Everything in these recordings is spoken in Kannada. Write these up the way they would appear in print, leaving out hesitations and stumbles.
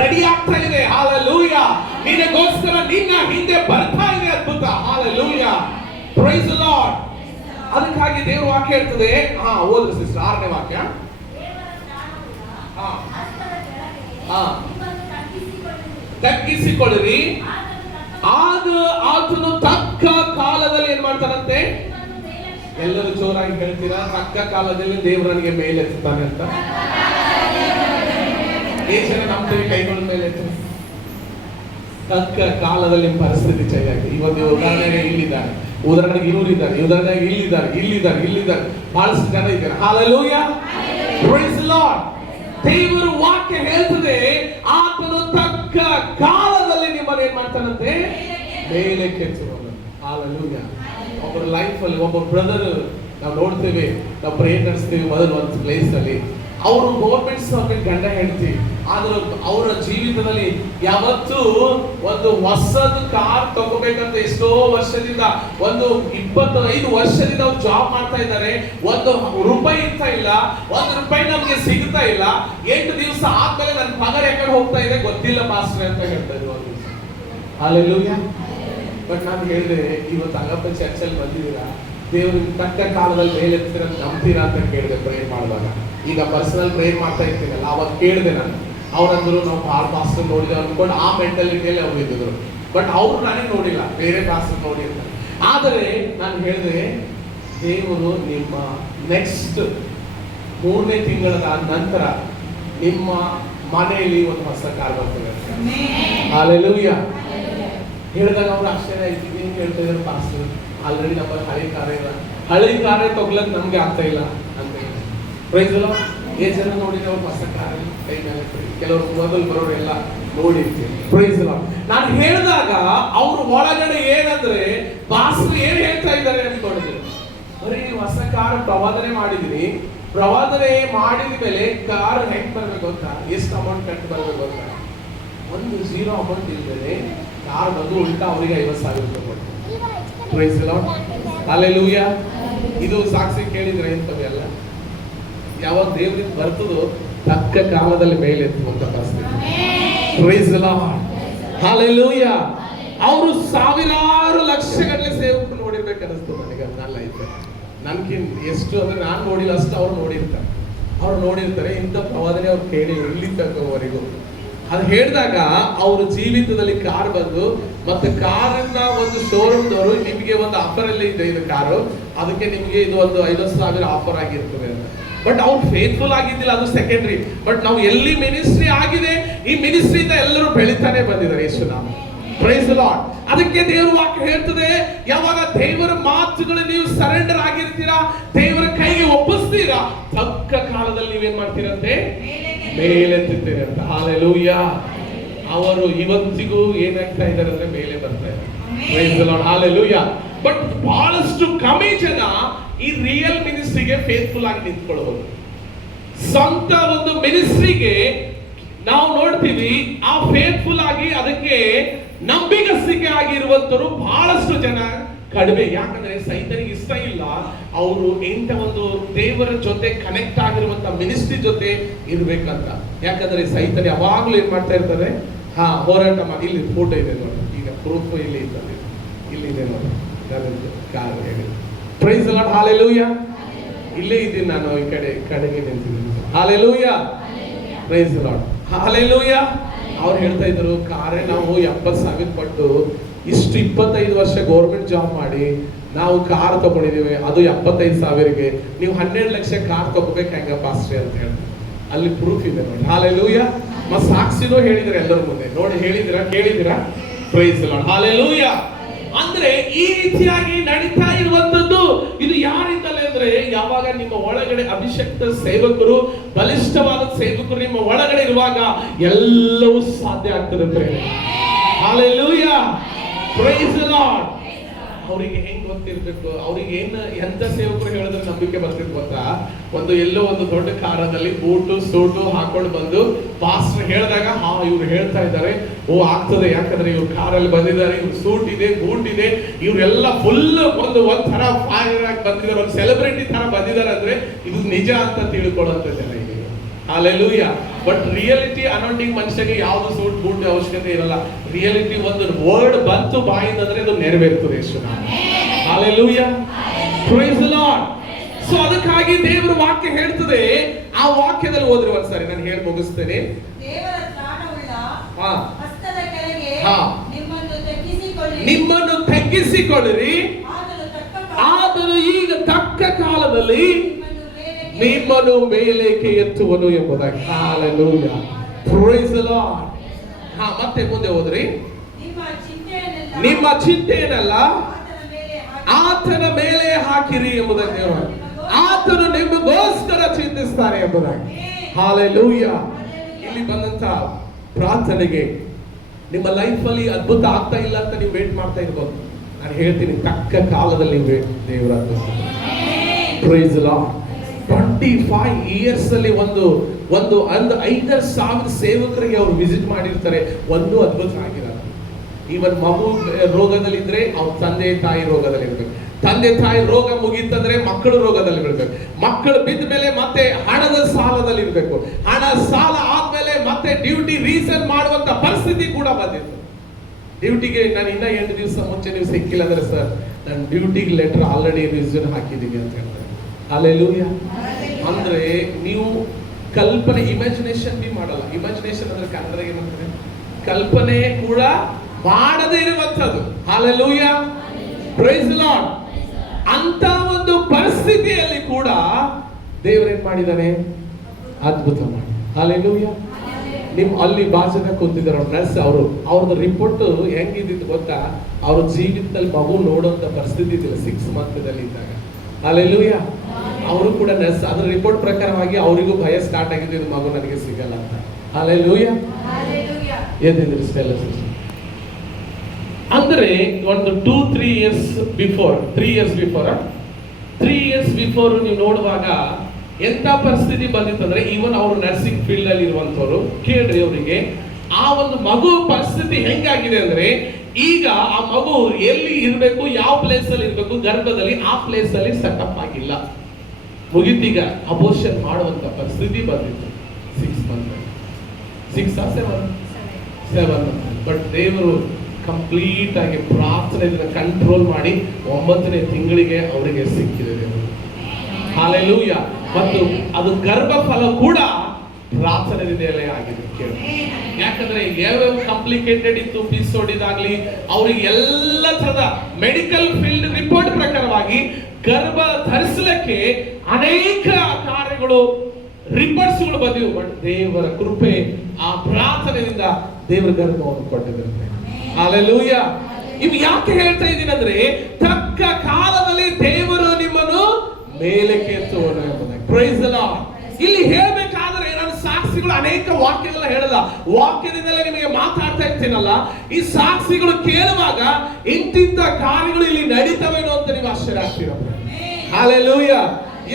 ರೆಡಿ ಆಗ್ತಾ ಇದೆ. ಹಾಲೆಲೂಯ. ನಿನಗೋಸ್ಕರ ನಿನ್ನ ಹಿಂದೆ ಬರ್ತಾ ಇದೆ ಅದ್ಭುತ. ಹಾಲೆಲೂಯ. Praise the Lord. ಅದಕ್ಕಾಗಿ ದೇವರ ವಾಕ್ಯ ಹೇಳ್ತದೆ. ಓದ್ರಿ ಸಿಸ್ಟರ್ 6ನೇ ವಾಕ್ಯ. ತಗ್ಗಿಸಿಕೊಳ್ಳಿರಿ, ಆಗ ಆತನು ತಕ್ಕ ಕಾಲದಲ್ಲಿ ಏನ್ ಮಾಡ್ತಾನಂತೆ. ಎಲ್ಲರೂ ಜೋರಾಗಿ ಹೇಳ್ತೀರಾ? ತಕ್ಕ ಕಾಲದಲ್ಲಿ ದೇವರು ನನಗೆ ಮೇಲೆತ್ತಾನೆ ಅಂತ. ಏನ್ ಜನ ನಂಬ್ತೀವಿ ಕೈಗಳ ಮೇಲೆ? ತಕ್ಕ ಕಾಲದಲ್ಲಿ ನಿಮ್ಮ ಪರಿಸ್ಥಿತಿ ಚೆನ್ನಾಗಿ. ಇವತ್ತು ಉದಾಹರಣೆಗೆ ಇಲ್ಲಿದ್ದಾರೆ, ಉದಾಹರಣೆಗೆ ಇಲ್ಲಿದ್ದಾರೆ, ಉದಾಹರಣೆಗೆ ಇಲ್ಲಿದ್ದಾರೆ, ಬಹಳಷ್ಟು ಜನ ಇದ್ದಾರೆ. ಹಾಲೆಲೂಯ. Praise the Lord. ದೇವರ ವಾಕ್ಯ ಹೇಳ್ತದೆ, ಆತನು ತಕ್ಕ ಕಾಲದಲ್ಲಿ ನಿಮ್ಮನ್ನು ಏನ್ ಮಾಡ್ತಾನಂತೆ, ಮೇಲೆ ಕೆಚ್ಚುವನು. ಹಾಲೆಲೂಯ. ಒಬ್ಬರ ಲೈಫ್ ಅಲ್ಲಿ ಒಬ್ಬ ಬ್ರದರ್ ನಾವು ನೋಡ್ತೇವೆ, ನಾವು ಪ್ರೇಯರ್ ನಡೆಸ್ತೀವಿ ಮೊದಲು ಒಂದು ಪ್ಲೇಸ್ ಅಲ್ಲಿ. ಅವರು ಗೌರ್ಮೆಂಟ್ ಸರ್ವೆಂಟ್, ಗಂಡ ಹೆಂಡತಿ, ಆದ್ರೆ ಅವರ ಜೀವಿತದಲ್ಲಿ ಯಾವತ್ತೂ ಒಂದು ಹೊಸದು ಕಾರ್ ತಗೋಬೇಕಂತ ಎಷ್ಟೋ ವರ್ಷದಿಂದ, ಒಂದು 25 ವರ್ಷದಿಂದ ಅವ್ರು ಜಾಬ್ ಮಾಡ್ತಾ ಇದ್ದಾರೆ. ₹1 ಇರ್ತಾ ಇಲ್ಲ, ₹1 ನಮ್ಗೆ ಸಿಗ್ತಾ ಇಲ್ಲ. 8 ದಿವಸ ಆದ್ಮೇಲೆ ನನ್ನ ಪಗಾರ ಯಾಕಡೆ ಹೋಗ್ತಾ ಇದೆ ಗೊತ್ತಿಲ್ಲ ಮಾಸ್ಟರ್ ಅಂತ ಹೇಳ್ತಾ ಇದ್ರು. ಹಾಲೆಲೂಯ. ಬಟ್ ನಾನು ಹೇಳಿದೆ, ಇವತ್ತು ಅಗಪ್ಪ ಚರ್ಚಲ್ಲಿ ಬಂದಿದ್ದೀರಾ, ದೇವ್ರಿಗೆ ತಕ್ಕ ಕಾಲದಲ್ಲಿ ಮೇಲೆ ಎತ್ತೀರ ನಂಬ್ತೀರಾ ಅಂತ ಕೇಳಿದೆ ಪ್ರೇಯರ್ ಮಾಡುವಾಗ. ಈಗ ಪರ್ಸನಲ್ ಪ್ರೇಯರ್ ಮಾಡ್ತಾ ಇರ್ತೀನಲ್ಲ, ಅವಾಗ ಕೇಳಿದೆ ನಾನು. ಅವ್ರಂದ್ರು ನಾವು ಭಾಳ ಪಾಸ್ಟರ್ ನೋಡಿದೆ ಅನ್ಕೊಂಡು ಆ ಮೆಂಟಾಲಿಟಿಯಲ್ಲಿ ಅವ್ರು ಇದ್ದಿದ್ರು. ಬಟ್ ಅವ್ರು ನನಗೆ ನೋಡಿಲ್ಲ, ಬೇರೆ ಪಾಸ್ಟರ್ ನೋಡಿರ್ತಾರೆ. ಆದರೆ ನಾನು ಹೇಳಿದೆ, ದೇವರು ನಿಮ್ಮ ನೆಕ್ಸ್ಟ್ 3ನೇ ತಿಂಗಳ ನಂತರ ನಿಮ್ಮ ಮನೆಯಲ್ಲಿ ಒಂದು ಹೊಸ ಕಾರ್ ಬರ್ತದೆ. ಹಾಲೆಲೂಯ. ಹೇಳಿದಾಗ ಅವ್ರು ಆಶ್ಚರ್ಯ ಆಯ್ತು, ಏನ್ ಹೇಳ್ತಾ ಇದ್ದಾರೆ ಪಾಸ್ಟರ್, ಆಲ್ರೆಡಿ ನಮ್ಮ ಹಳಿ ಕಾರೇ ತಗೊಳಕ್ ನಮ್ಗೆ ಆಗ್ತಾ ಇಲ್ಲ ಅಂತ ಹೇಳಿ. Praise the Lord. ಏನ್ ಜನ ನೋಡಿದ್ರೆ ಅವ್ರು ಹೊಸ ಕಾರ್ ಕೈ ಮೇಲೆ, ಕೆಲವರು ಮೊದಲು ಬರೋರು ಎಲ್ಲ ನೋಡಿರ್ತೀವಿ. Praise the Lord. ನಾನು ಹೇಳಿದಾಗ ಅವ್ರ ಒಳಗಡೆ ಏನಂದ್ರೆ, ಪಾಸ್ಟರ್ ಏನ್ ಹೇಳ್ತಾ ಇದ್ದಾರೆ ಅನ್ಕೊಂಡಿದ್ರು. ಬರೀ ಹೊಸ ಕಾರ್ ಪ್ರವಾದನೆ ಮಾಡಿದೀನಿ, ಪ್ರವಾದನೆ ಮಾಡಿದ ಮೇಲೆ ಕಾರ್ ಹೆಂಗ್ ಬರ್ಬೇಕು ಅಂತ, ಎಷ್ಟು ಅಮೌಂಟ್ ಕಟ್ಟಿ ಬರ್ಬೇಕು ಅಂತ, ಒಂದು 0 ಅಮೌಂಟ್ ಇಲ್ದೇನೆ ಕಾರ್ ಬಂದು ಉಲ್ಟಾ ಅವರಿಗೆ 50,000 ರೂಪಾಯಿ ಕೊಡ್ತಾರೆ. Praise the lord. ಹಾಲೆಲೂಯ. ಇದು ಸಾಕ್ಷಿ ಕೇಳಿದ್ರೆ ಇಂಥವು ಎಲ್ಲ ಯಾವಾಗ ದೇವರಿಗೆ ಬರ್ತದೋ ತಕ್ಕ ಕಾಲದಲ್ಲಿ ಮೇಲೆ ಎತ್ತುವಂತ ಪರಿಸ್ಥಿತಿ. Praise the lord. ಹಾಲೆಲೂಯ. ಅವರು ಸಾವಿರಾರು ಲಕ್ಷಗಟ್ಟಲೆ ಸೇವಕರು ನೋಡಿರ್ಬೇಕು ಅನಿಸ್ತು ನನಗೆ. ನನ್ನ ಲೈಫ್ ನನ್ಗಿಂತ ಎಷ್ಟು ಅಂದ್ರೆ ನಾನು ನೋಡಿಲ್ಲ ಅಷ್ಟು ಅವ್ರು ನೋಡಿರ್ತಾರೆ. ಇಂಥ ಪ್ರವಾದನೆ ಅವ್ರು ಕೇಳಿ ಇಲ್ಲಿ ತಗೋವರೆಗೂ. ಅದು ಹೇಳಿದಾಗ ಅವ್ರ ಜೀವಿತದಲ್ಲಿ ಕಾರ್ ಬಂದು, ಮತ್ತೆ ಕಾರಿನ ಒಂದು ಶೋರೂಮ್ದವರು ನಿಮಗೆ ಒಂದು ಆಫರ್ ಅಲ್ಲಿ ಇದೆ, ಇದು ಕಾರು, ಅದಕ್ಕೆ ನಿಮಗೆ ಇದು ಒಂದು 50,000 ಆಫರ್ ಆಗಿರ್ತದೆ ಅಂತ. ಬಟ್ ಅವ್ರು ಫೇತ್ಫುಲ್ ಆಗಿದ್ದಿಲ್ಲ, ಅದು ಸೆಕೆಂಡ್ರಿ. ಬಟ್ ನಾವು ಎಲ್ಲಿ ಮಿನಿಸ್ಟ್ರಿ ಆಗಿದೆ, ಈ ಮಿನಿಸ್ಟ್ರಿಯಿಂದ ಎಲ್ಲರೂ ಬೆಳಿತಾನೆ ಬಂದಿದ್ದಾರೆ ಯೇಸು ನಾಮ. Praise the Lord. ಅದಕ್ಕೆ ದೇವರ ವಾಕ್ಯ ಹೇಳ್ತದೆ, ಯಾವಾಗ ದೇವರ ಮಾತುಗಳು ನೀವು ಸರೆಂಡರ್ ಆಗಿರ್ತೀರಾ, ದೇವರ ಕೈಗೆ ಒಪ್ಪಿಸ್ತೀರಾ, ತಕ್ಕ ಕಾಲದಲ್ಲಿ ನೀವೇನ್ ಮಾಡ್ತೀರಂತೆ, ಮೇಲೆತ್ತೀರಿ ಅಂತ. ಹಾಲೆಲೂಯ. ಅವರು ಇವತ್ತಿಗೂ ಏನಾಗ್ತಾ ಇದ್ದಾರೆ ಅಂದ್ರೆ ಮೇಲೆ ಬರ್ತಾ ಇದ್ದಾರೆ. Praise the lord. Hallelujah. But ಬಹಳಷ್ಟು ಕಮ್ಮಿ ಜನ ಈ ರಿಯಲ್ ಮಿನಿಸ್ಟ್ರಿಗೆ ಫೇತ್ಫುಲ್ ಆಗಿ ನಿಂತ್ಕೊಳ್ಳಬಹುದು. ಸ್ವಂತ ಒಂದು ಮಿನಿಸ್ಟ್ರಿಗೆ ನಾವು ನೋಡ್ತೀವಿ, ಆ ಫೇತ್ಫುಲ್ ಆಗಿ ಅದಕ್ಕೆ ನಂಬಿಕಸ್ತಿಕೆ ಆಗಿರುವಂತರು ಬಹಳಷ್ಟು ಜನ ಕಡಿಮೆ. ಯಾಕಂದ್ರೆ ಸೈತನಿಗೆ ಇಷ್ಟ ಇಲ್ಲ ಅವರು ಇಂಥ ಒಂದು ದೇವರ ಜೊತೆ ಕನೆಕ್ಟ್ ಆಗಿರುವಂತ ಮಿನಿಸ್ಟ್ರಿ ಜೊತೆ ಇರ್ಬೇಕಂತ. ಯಾಕಂದ್ರೆ ಸೈತನ್ ಯಾವಾಗ್ಲೂ ಏನ್ ಮಾಡ್ತಾ ಇರ್ತಾರೆ, ಹೋರಾಟ ಮಾಡಿ. ಇಲ್ಲಿ ಫೋಟೋ ಇದೆ ನೋಡಿ, ಈಗ ಪ್ರೂಫ್ ಇಲ್ಲಿ ಇರ್ತದೆ, ಇಲ್ಲಿದೆ ನೋಡಿ. Praise the lord. ಹಾಲೆಲೂಯ. ಇಲ್ಲೇ ಇದ್ದೀನಿ ನಾನು, ಈ ಕಡೆಗೆ ನಿಂತಿದ್ದೀನಿ. Hallelujah. Praise the lord. Hallelujah. ಅವ್ರು ಹೇಳ್ತಾ ಇದ್ರು, ಕಾರೇ ನಾವು 70,000 ಕೊಟ್ಟು ಇಷ್ಟು 25 ವರ್ಷ ಗೌರ್ಮೆಂಟ್ ಜಾಬ್ ಮಾಡಿ ನಾವು ಕಾರ್ ತಗೊಂಡಿದೀವಿ, ಅದು 75,000ಗೆ ನೀವು 12 ಲಕ್ಷ ಕಾರ್ ತಗೋಬೇಕು ಹೆಂಗ ಪಾಸ್ಟ್ರಿ ಅಂತ ಹೇಳಿ. ಅಲ್ಲಿ ಪ್ರೂಫ್ ಇದೆ ನೋಡಿ. ಹಾಲೆಲೂಯ. ಮತ್ತೆ ಸಾಕ್ಷಿನೂ ಹೇಳಿದ್ರೆ ಎಲ್ಲರ ಮುಂದೆ ನೋಡಿ. ಕೇಳಿದಿರಾ? Praise the lord. ಹಾಲೆಲೂಯ. ಅಂದ್ರೆ ಈ ರೀತಿಯಾಗಿ ನಡೀತಾ ಇರುವಂತದ್ದು ಇದು ಯಾರಿಂದಲೇ ಅಂದ್ರೆ, ಯಾವಾಗ ನಿಮ್ಮ ಒಳಗಡೆ ಅಭಿಷಕ್ತ ಸೇವಕರು, ಬಲಿಷ್ಠವಾದ ಸೇವಕರು ನಿಮ್ಮ ಒಳಗಡೆ ಇರುವಾಗ ಎಲ್ಲವೂ ಸಾಧ್ಯ ಆಗ್ತದೆ. ಹಾಲೆಲೂಯ. Praise the Lord. ಅವರಿಗೆ ಹೆಂಗ್ ಗೊತ್ತಿರ್ಬೇಕು, ಅವ್ರಿಗೆ ಎಂತ ಸೇವಕರು ಹೇಳಿದ್ರೆ ನಂಬಿಕೆ ಬರ್ತಿತ್ತು ಗೊತ್ತಾ? ಎಲ್ಲೋ ಒಂದು ದೊಡ್ಡ ಕಾರದಲ್ಲಿ ಬೂಟು ಸೂಟು ಹಾಕೊಂಡು ಬಂದು ಪಾಸ್ಟರ್ ಹೇಳಿದಾಗ ಇವ್ರು ಹೇಳ್ತಾ ಇದ್ದಾರೆ, ಆಗ್ತದೆ. ಯಾಕಂದ್ರೆ ಇವ್ರು ಕಾರಲ್ಲಿ ಬಂದಿದ್ದಾರೆ, ಇವ್ರು ಸೂಟ್ ಇದೆ, ಬೂಟ್ ಇದೆ, ಇವ್ರೆಲ್ಲ ಫುಲ್ ಒಂಥರ ಫೈರ್ ಆಗಿ ಬಂದಿದ್ದಾರೆ, ಒಂದು ಸೆಲೆಬ್ರಿಟಿ ತರ ಬಂದಿದ್ದಾರೆ ಅಂದ್ರೆ ಇದು ನಿಜ ಅಂತ ತಿಳ್ಕೊಳ್ಳುವಂತ ಜನ ಇದೆ. ಹಾಲೆಲೂಯಾ. ಬಟ್ ರಿಯಾಲಿಟಿ ಅನಾಯಿಂಟಿಂಗ್ ಮನುಷ್ಯನಿಗೆ ಯಾವುದು ಸೂಟ್ ಬೂಟ್ ಅವಶ್ಯಕತೆ ಇರಲ್ಲ. ರಿಯಾಲಿಟಿ ಒಂದು ವರ್ಡ್ ಬಂತು ಬಾಯಿಂದಂದ್ರೆ ಅದು ನೆರವೇರ್ತದೆ. Hallelujah, praise the lord. So ಅದಕ್ಕಾಗಿ ದೇವರ ವಾಕ್ಯ ಹೇಳ್ತದೆ. ಆ ವಾಕ್ಯದಲ್ಲಿ ಹೋದ್ರೆ ಒಂದ್ಸರಿ ನಾನು ಹೇಳಿ ಮುಗಿಸ್ತೇನೆ. ದೇವರ ತ್ರಾಣವುಳ್ಳ ಹಾ ಹಸ್ತದ ಕೆಳಗೆ ಹಾ ನಿಮ್ಮನ್ನು ತಗ್ಗಿಸಿಕೊಳ್ಳಿರಿ, ಆದರೂ ಈಗ ತಕ್ಕ ಕಾಲದಲ್ಲಿ ನಿಮ್ಮನ್ನು ಮೇಲಕ್ಕೆ ಎತ್ತುವನು ಎಂಬುದಾಗಿ. Hallelujah, praise the Lord. ಹಾ, ಮತ್ತೆ ಮುಂದೆ ಹೋದ್ರಿ. ನಿಮ್ಮ ಚಿಂತೆಯನ್ನೆಲ್ಲ ಆತನ ಮೇಲೆ ಹಾಕಿರಿ ಎಂಬುದಾಗಿ ದೇವರು. ಆತನು ನಿಮಗೋಸ್ಕರ ಚಿಂತಿಸ್ತಾನೆ ಎಂಬುದಾಗಿ. ಹಾಲೆಲೂಯಾ. ಇಲ್ಲಿ ಬಂದಂತ ಪ್ರಾರ್ಥನೆಗೆ ನಿಮ್ಮ ಲೈಫ್ ಅಲ್ಲಿ ಅದ್ಭುತ ಆಗ್ತಾ ಇಲ್ಲ ಅಂತ ನೀವು ವೇಟ್ ಮಾಡ್ತಾ ಇರ್ಬೋದು. ನಾನು ಹೇಳ್ತೀನಿ, ತಕ್ಕ ಕಾಲದಲ್ಲಿ ದೇವರ ಪ್ರೈಸ್ ದಿ ಲಾರ್ಡ್. 25 ಇಯರ್ಸ್ ಅಲ್ಲಿ ಒಂದು 5,000 ಸೇವಕರಿಗೆ ಅವರು ವಿಸಿಟ್ ಮಾಡಿರ್ತಾರೆ. ಒಂದು ಅದ್ಭುತ ಆಗಿರಲ್ಲ. ಈವನ್ ಮಗು ರೋಗದಲ್ಲಿದ್ರೆ ಅವ್ರ ತಂದೆ ತಾಯಿ ರೋಗದಲ್ಲಿ ಇರ್ಬೇಕು. ತಂದೆ ತಾಯಿ ರೋಗ ಮುಗೀತಂದ್ರೆ ಮಕ್ಕಳು ರೋಗದಲ್ಲಿ ಬೀಳ್ಬೇಕು. ಮಕ್ಕಳು ಬಿದ್ದ ಮೇಲೆ ಮತ್ತೆ ಹಣದ ಸಾಲದಲ್ಲಿ ಇರ್ಬೇಕು. ಹಣ ಸಾಲ ಆದ್ಮೇಲೆ ಮತ್ತೆ ಡ್ಯೂಟಿ ರೀಸನ್ ಮಾಡುವಂತ ಪರಿಸ್ಥಿತಿ ಕೂಡ ಬಂದಿತ್ತು. ಡ್ಯೂಟಿಗೆ ನಾನು ಇನ್ನ 8 ದಿವಸ ಮುಂಚೆ ನೀವು ಸಿಕ್ಕಿಲ್ಲ ಅಂದ್ರೆ, ಸರ್ ನಾನು ಡ್ಯೂಟಿಗೆ ಲೆಟರ್ ಆಲ್ರೆಡಿ ರಿಸ್ಯೂಮ್ ಹಾಕಿದ್ದೀನಿ ಅಂತ ಹೇಳ್ತಾರೆ. ಹಾಲೆಲೂಯಾ. ಅಂದ್ರೆ ನೀವು ಕಲ್ಪನೆ, ಇಮ್ಯಾಜಿನೇಷನ್ ಬಿ ಮಾಡಲ್ಲ. ಇಮ್ಯಾಜಿನೇಷನ್ ಅಂದ್ರೆ ಕನ್ನಡದಾಗ ಏನಂತಾರೆ, ಕಲ್ಪನೆ ಕೂಡ ಮಾಡದೇ ಇರುವಂತದ್ದು. Hallelujah, praise the Lord. ಅಂತ ಒಂದು ಪರಿಸ್ಥಿತಿಯಲ್ಲಿ ಕೂಡ ದೇವರೇನ್ ಮಾಡಿದಾನೆ, ಅದ್ಭುತ ಮಾಡಿ. ಹಾಲೆಲೂಯಾ. ನಿಮ್ ಅಲ್ಲಿ ಬಾಜಕ ಕೂತಿದ್ದಾರೆ ನರ್ಸ್, ಅವ್ರದ್ದು ರಿಪೋರ್ಟ್ ಹೆಂಗಿದ್ದು ಗೊತ್ತಾ? ಅವ್ರ ಜೀವಿತದಲ್ಲಿ ಮಗು ನೋಡುವಂತ ಪರಿಸ್ಥಿತಿ ಇದ್ದಿಲ್ಲ 6 ಮಂತ್ದಲ್ಲಿ ಇದ್ದಾಗ. ಹಾಲೆಲೂಯಾ. ಅವರು ಕೂಡ ನರ್ಸ್, ಅದ್ರ ರಿಪೋರ್ಟ್ ಪ್ರಕಾರವಾಗಿ ಅವರಿಗೂ ಭಯ ಸ್ಟಾರ್ಟ್ ಆಗಿದೆ, ಇದು ಮಗು ನನಗೆ ಸಿಗಲ್ಲ ಅಂತ. ಹಾಲೆಲೂಯಾ. ಅಂದ್ರೆ ಒಂದು 2-3 ಇಯರ್ಸ್ ಬಿಫೋರ್ 3 ಇಯರ್ಸ್ ಬಿಫೋರ್ ನೀವು ನೋಡುವಾಗ ಎಂತ ಪರಿಸ್ಥಿತಿ ಬಂದಿತ್ತಂದ್ರೆ, ಈವನ್ ಅವರು ನರ್ಸಿಂಗ್ ಫೀಲ್ಡ್ ಅಲ್ಲಿ ಇರುವಂತವ್ರು ಕೇಳ್ರಿ, ಅವರಿಗೆ ಆ ಒಂದು ಮಗು ಪರಿಸ್ಥಿತಿ ಹೆಂಗಾಗಿದೆ ಅಂದ್ರೆ, ಈಗ ಆ ಮಗು ಎಲ್ಲಿ ಇರ್ಬೇಕು, ಯಾವ ಪ್ಲೇಸ್ ಅಲ್ಲಿ ಇರ್ಬೇಕು ಗರ್ಭದಲ್ಲಿ, ಆ ಪ್ಲೇಸ್ ಅಲ್ಲಿ ಸೆಟಪ್ ಆಗಿಲ್ಲ. ಮುಗಿತೀಗ ಅಬೋರ್ಷನ್ ಮಾಡುವಂತ ಪರಿಸ್ಥಿತಿ ಬಂದಿತ್ತು 6 ಮಂತ್ 6 or 7. ಬಟ್ ದೇವರು ಕಂಪ್ಲೀಟ್ ಆಗಿ ಪ್ರಾರ್ಥನೆಯಿಂದ ಕಂಟ್ರೋಲ್ ಮಾಡಿ 9ನೇ ತಿಂಗಳಿಗೆ ಅವರಿಗೆ ಸಿಕ್ಕಿದೆ ದೇವರು. ಹಾಲೆಲೂಯಾ. ಮತ್ತು ಅದು ಗರ್ಭಫಲ ಕೂಡ ಪ್ರಾರ್ಥನೆಯಿಂದಲೇ ಆಗಿದೆ. ಕೇಳಿ, ಯಾಕಂದ್ರೆ ಯಾವ್ಯಾವ ಕಾಂಪ್ಲಿಕೇಟೆಡ್ ಇತ್ತು, ಪಿಸೋಡಿದಾಗ್ಲಿ, ಅವ್ರಿಗೆ ಎಲ್ಲ ತರದ ಮೆಡಿಕಲ್ ಫೀಲ್ಡ್ ರಿಪೋರ್ಟ್ ಪ್ರಕಾರವಾಗಿ ಗರ್ಭ ಧರಿಸಲಿಕ್ಕೆ ಅನೇಕ ಕಾರ್ಯಗಳು, ರಿಪೋರ್ಟ್ಸ್ಗಳು ಬಂದಿವು. ಬಟ್ ದೇವರ ಕೃಪೆ, ಆ ಪ್ರಾರ್ಥನೆಯಿಂದ ದೇವರ ಗರ್ಭವನ್ನು ಕೊಟ್ಟಿದ್ದಾರೆ. ಹಾಲೆಲೂಯಾ. ಇವು ಯಾಕೆ ಹೇಳ್ತಾ ಇದ್ದೀನಿ ಅಂದ್ರೆ, ತಕ್ಕ ಕಾಲದಲ್ಲಿ ದೇವರು ನಿಮ್ಮನ್ನು ಮೇಲಕ್ಕೆ ಎತ್ತುವನು ಎಂಬುದಾಗಿ. Praise the Lord. ಇಲ್ಲಿ ಹೇಳಬೇಕಾದ್ರೆ ನಾನು ಸಾಕ್ಷಿಗಳು ಅನೇಕ ವಾಕ್ಯಗಳ ಹೇಳಲ್ಲ, ವಾಕ್ಯದಿಂದಲೇ ನಿಮಗೆ ಮಾತಾಡ್ತಾ ಇರ್ತೀನಲ್ಲ. ಈ ಸಾಕ್ಷಿಗಳು ಕೇಳುವಾಗ ಇಂತಿಂತ ಕಾರ್ಯಗಳು ಇಲ್ಲಿ ನಡೀತವೇನೋ ಅಂತ ನೀವು ಆಶ್ಚರ್ಯ ಆಗ್ತೀರಪ್ಪ. ಹಾಲೆಲೂಯಾ.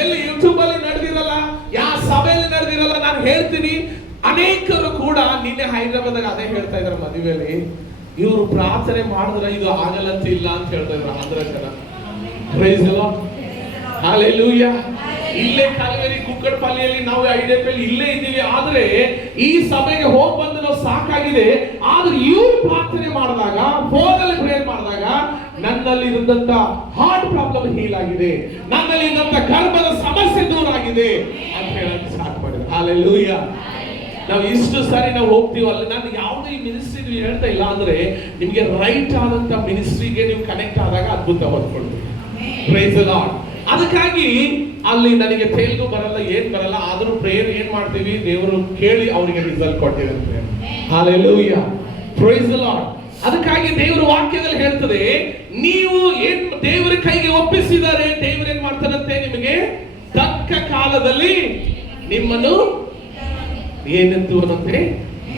ಎಲ್ಲಿ ಯೂಟ್ಯೂಬ್ ಅಲ್ಲಿ ನಡೆದಿರಲ್ಲ, ಯಾವ ಸಭೆಯಲ್ಲಿ ನಡೆದಿರಲ್ಲ. ನಾನು ಹೇಳ್ತೀನಿ, ಅನೇಕರು ಕೂಡ ನಿನ್ನೆ ಹೈದರಾಬಾದಾಗ ಅದೇ ಹೇಳ್ತಾ ಇದ್ದಾರೆ, ಮದುವೆಯಲ್ಲಿ ಇವರು ಪ್ರಾರ್ಥನೆ ಮಾಡಿದ್ರೆ ಇದು ಆಗಲ್ಲಂತ ಇಲ್ಲ ಅಂತ ಹೇಳ್ತಾ ಇದ್ರು 10 ಜನ. Praise the Lord. ಹಾಲೆಲೂಯಾ. ಇಲ್ಲೇ ಕಾಲವೇರಿ ಕುಕ್ಕಡಪಲ್ಲಿಯಲ್ಲಿ ನಾವು ಐಡಿಯಾಪಲ್ಲಿ ಇಲ್ಲೇ ಇದ್ದೀವಿ. ಆದ್ರೆ ಈ ಸಭೆಗೆ ಹೋಗಿ ಬಂದು ನಾವು ಸಾಕಾಗಿದೆ. ಆದ್ರೆ ಇವರು ಪ್ರಾರ್ಥನೆ ಮಾಡಿದಾಗ, ಫೋನಲ್ಲಿ ಪ್ರೇಯರ್ ಮಾಡಿದಾಗ, ನನ್ನಲ್ಲಿ ಇದ್ದಂತ ಹಾರ್ಟ್ ಪ್ರಾಬ್ಲಮ್ ಹೀಲ್ ಆಗಿದೆ, ನನ್ನಲ್ಲಿ ಇದ್ದಂತ ಗರ್ಭದ ಸಮಸ್ಯೆ ದೂರ ಆಗಿದೆ ಅಂತ ಹೇಳಕ್ಕೆ ಸ್ಟಾರ್ಟ್ ಮಾಡಿದ್ರು. ಹಾಲೆಲೂಯಾ. ನಾವು ಇಷ್ಟು ಸಾರಿ ನಾವು ಹೋಗ್ತೀವಿ ಅಲ್ಲಿ. ನಾನು ಯಾವುದೇ ಮಿನಿಸ್ಟ್ರಿ ಹೇಳ್ತಾ ಇಲ್ಲ, ಅಂದ್ರೆ ನಿಮ್ಗೆ ರೈಟ್ ಆದಂತ ಮಿನಿಸ್ಟ್ರಿಗೆ ನೀವು ಕನೆಕ್ಟ್ ಆದಾಗ ಅದ್ಭುತ ಹೊಂದ್ಕೊಳ್ತೀವಿ. Price the Lord. ಅದಕ್ಕಾಗಿ ಅಲ್ಲಿ ನನಗೆ ತೆಲುಗು ಬರಲ್ಲ, ಏನ್ ಬರಲ್ಲ, ಆದ್ರೂ ಪ್ರೇಯರ್ ಏನ್ ಮಾಡ್ತೀವಿ, ದೇವರು ಕೇಳಿ ಅವರಿಗೆ ರಿಸಲ್ಟ್ ಕೊಟ್ಟಿದ್ದಾರೆ. Hallelujah, praise the Lord. ಅದಕ್ಕಾಗಿ ದೇವರ ವಾಕ್ಯದಲ್ಲಿ ಹೇಳ್ತದೆ, ನೀವು ಏನ್ ದೇವರ ಕೈಗೆ ಒಪ್ಪಿಸಿದರೆ ದೇವರು ಏನ್ ಮಾಡ್ತಾರಂತೆ, ನಿಮಗೆ ತಕ್ಕ ಕಾಲದಲ್ಲಿ ನಿಮ್ಮನ್ನು ಏನೆತ್ತುವನಂತೆ,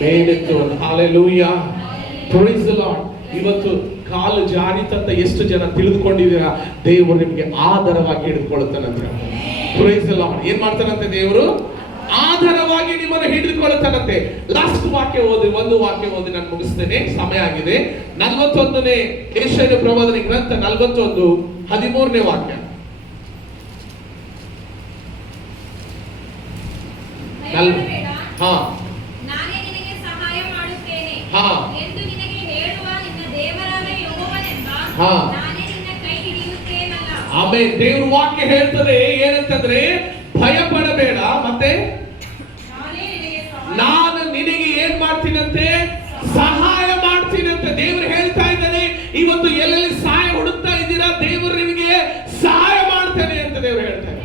ಮೇಲೆತ್ತುವನು. Hallelujah, praise the lord. ಇವತ್ತು ಕಾಲು ಜಾರಿತಂತ ಎಷ್ಟು ಜನ ತಿಳಿದುಕೊಂಡಿದ್ದೀರಾ? ದೇವರು ನಿಮಗೆ ಆಧಾರವಾಗಿ ಹಿಡಿದುಕೊಳ್ಳುತ್ತಾನಂತೆ. Price the Lord. ಏನ್ ಮಾಡ್ತಾನಂತೆ ದೇವರು? ಆಧಾರವಾಗಿ ನಿಮ್ಮನ್ನು ಹಿಡಿದುಕೊಳ್ಳುತ್ತಾನಂತೆ. ಲಾಸ್ಟ್ ವಾಕ್ಯ ಓದಿ, ಒಂದು ವಾಕ್ಯ ಓದಿ ನಾನು ಮುಗಿಸ್ತೇನೆ, ಸಮಯ ಆಗಿದೆ. 41ನೇ ಯೆಶಾಯ ಪ್ರವಾದನೆ ಗ್ರಂಥ 41:13 ವಾಕ್ಯ. ಭಯಪಡಬೇಡ, ಹಾ ನಾನೇ ನಿನಗೆ ಸಹಾಯ ಮಾಡುತ್ತೇನೆ ಹಾ. ಎಂದು ನಿನಗೆ ಹೇಳುವ ನಿನ್ನ ದೇವರಾದ ಯೆಹೋವನೆಂಬ ಹಾ. ನಾನೇ ನಿನ್ನ ಕೈ ಹಿಡಿಯುತ್ತೇನಲ್ಲ. ಆಮೇಲೆ ದೇವ್ರ ವಾಕ್ಯ ಹೇಳ್ತದೆ ಏನಂತಂದ್ರೆ ಭಯಪಡಬೇಡ, ಮತ್ತೆ ನಾನೇ ನಿನಗೆ ಸಹಾಯ ನಾನು ನಿನಗೆ ಏನ್ ಮಾಡ್ತೀನಂತೆ, ಸಹಾಯ ಮಾಡ್ತೀನಂತೆ ದೇವರು ಹೇಳ್ತಾ ಇದ್ದಾನೆ. ಇವತ್ತು ಎಲ್ಲೆಲ್ಲಿ ಸಹಾಯ ಹುಡುಕ್ತಾ ಇದ್ದೀರಾ, ದೇವರು ನಿಮಗೆ ಸಹಾಯ ಮಾಡ್ತಾನೆ ಅಂತ ದೇವರು ಹೇಳ್ತಾರೆ.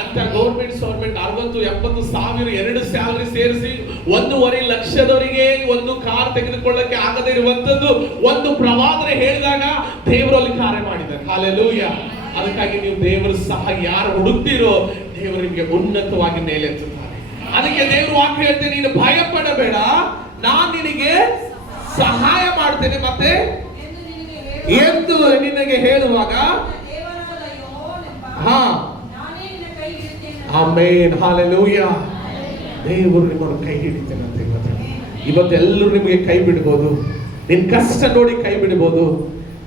ಅಂತ ಗೌರ್ಮೆಂಟ್ 60-70 ಸಾವಿರ 2 ಸ್ಯಾಲರಿ ಸೇರಿಸಿ 1.5 ಲಕ್ಷದವರಿಗೆ ಒಂದು ಕಾರ್ ತೆಗೆದುಕೊಳ್ಳಕ್ಕೆ ಆಗದೇ ಇರುವಂತದ್ದು ಒಂದು ಪ್ರವಾದನೆ ಹೇಳಿದಾಗ ದೇವರು ಅಲ್ಲಿ ಕಾರ್ಯ ಮಾಡಿದ್ದಾರೆ. ಹಲ್ಲೆಲೂಯಾ. ಅದಕ್ಕಾಗಿ ನೀವು ದೇವರ ಸಹಾಯ ಯಾರು ಹುಡುಕ್ತಿರೋ ದೇವರು ನಿಮಗೆ ಉನ್ನತವಾಗಿ ಮೇಲೆತ್ತುತ್ತಾರೆ. ಅದಕ್ಕೆ ದೇವರು ವಾಕ್ಯ ಹೇಳ್ತೇನೆ, ನೀನು ಭಯ ಪಡಬೇಡ, ನಾನು ನಿನಗೆ ಸಹಾಯ ಮಾಡ್ತೇನೆ, ಮತ್ತೆ ಎಂದು ನಿನಗೆ ಹೇಳುವಾಗ ನಿನ್ನ ದೇವರಾದ ಯೆಹೋವನೆಂಬ ಹಾ ನಾನೇ ನಿನ್ನ ಕೈ ಹಿಡಿಯುತ್ತೇನಲ್ಲ. ಆಮೇನ್. ಹಲ್ಲೆಲೂಯಾ. ದೇವರು ನಿಮ್ಮನ್ನು ಕೈ ಹಿಡಿತೇನೆ ಅಂತ ಇವತ್ತು ಎಲ್ಲರೂ ನಿಮಗೆ ಕೈ ಬಿಡ್ಬೋದು. ನಿನ್ ಕಷ್ಟ ನೋಡಿ ಕೈ ಬಿಡ್ಬೋದು.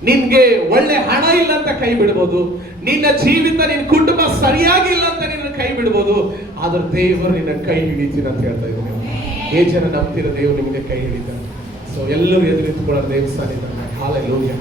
ನಿನ್ಗೆ ಒಳ್ಳೆ ಹಣ ಇಲ್ಲ ಅಂತ ಕೈ ಬಿಡ್ಬೋದು. ನಿನ್ನ ಜೀವಿತ ನಿನ್ನ ಕುಟುಂಬ ಸರಿಯಾಗಿಲ್ಲ ಅಂತ ನಿನ್ನ ಕೈ ಬಿಡ್ಬೋದು. ಆದ್ರೆ ದೇವರು ನಿನ್ನ ಕೈ ಹಿಡಿತೀನಿ ಅಂತ ಹೇಳ್ತಾ ಇದ್ದೀನಿ. ಏ ಜನ ನಂಬ್ತಿರೋ ದೇವರು ನಿಮಗೆ ಕೈ ಹಿಡಿತಾರೆ. ಸೊ ಎಲ್ಲರೂ ಎದುರಿಟ್ಟುಕೊಳ್ಳೋ ದೇವಸ್ಥಾನ. ಹಲ್ಲೆಲೂಯಾ.